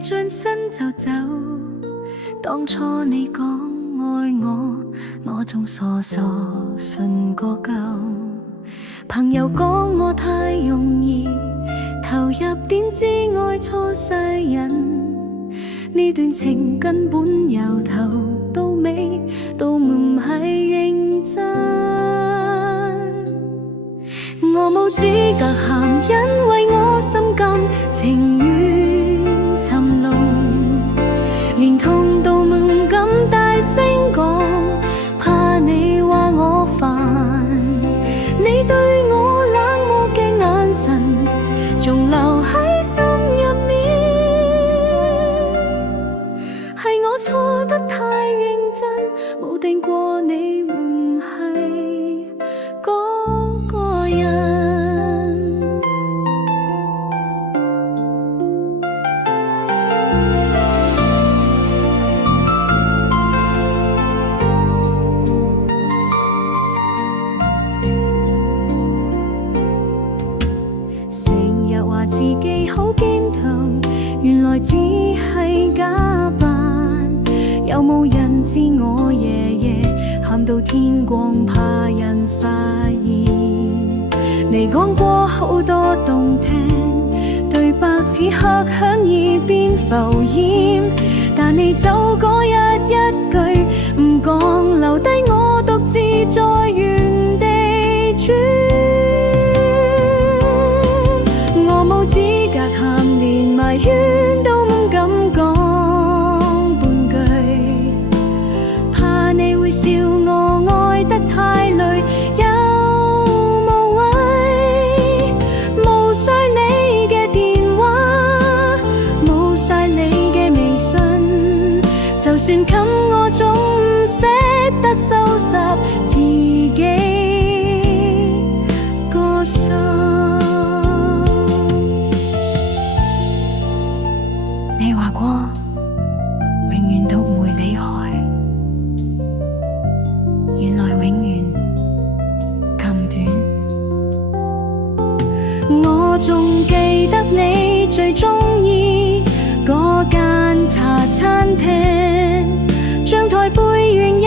轉身就走。當初你講愛我，我仲傻傻信個夠。朋友講我太容易投入，點知愛錯世人。呢段情根本由頭到尾都唔係認真。我冇資格喊，因為我心甘情願沉淪，連痛都唔敢大聲講，怕你話我煩。你對我冷漠嘅眼神仲留喺心入面，係我錯得太認真，冇定過你唔係嗰個人。成日話自己好堅強，原來只係假扮。有冇人知我夜夜喊到天光，怕人發現。你講過好多動聽對白，此刻響耳邊浮現，但你走嗰一句唔講，留低我獨自在原地轉。我冇資格喊，連埋怨都唔敢講半句，怕你會笑我愛得太累，又無謂。冇晒你嘅電話，冇晒你嘅微信，就算給我總唔捨得收拾自己個心。你話過永遠都唔會離開，原來永遠咁短。我仲記得你最鍾意嗰間茶餐廳，將台背完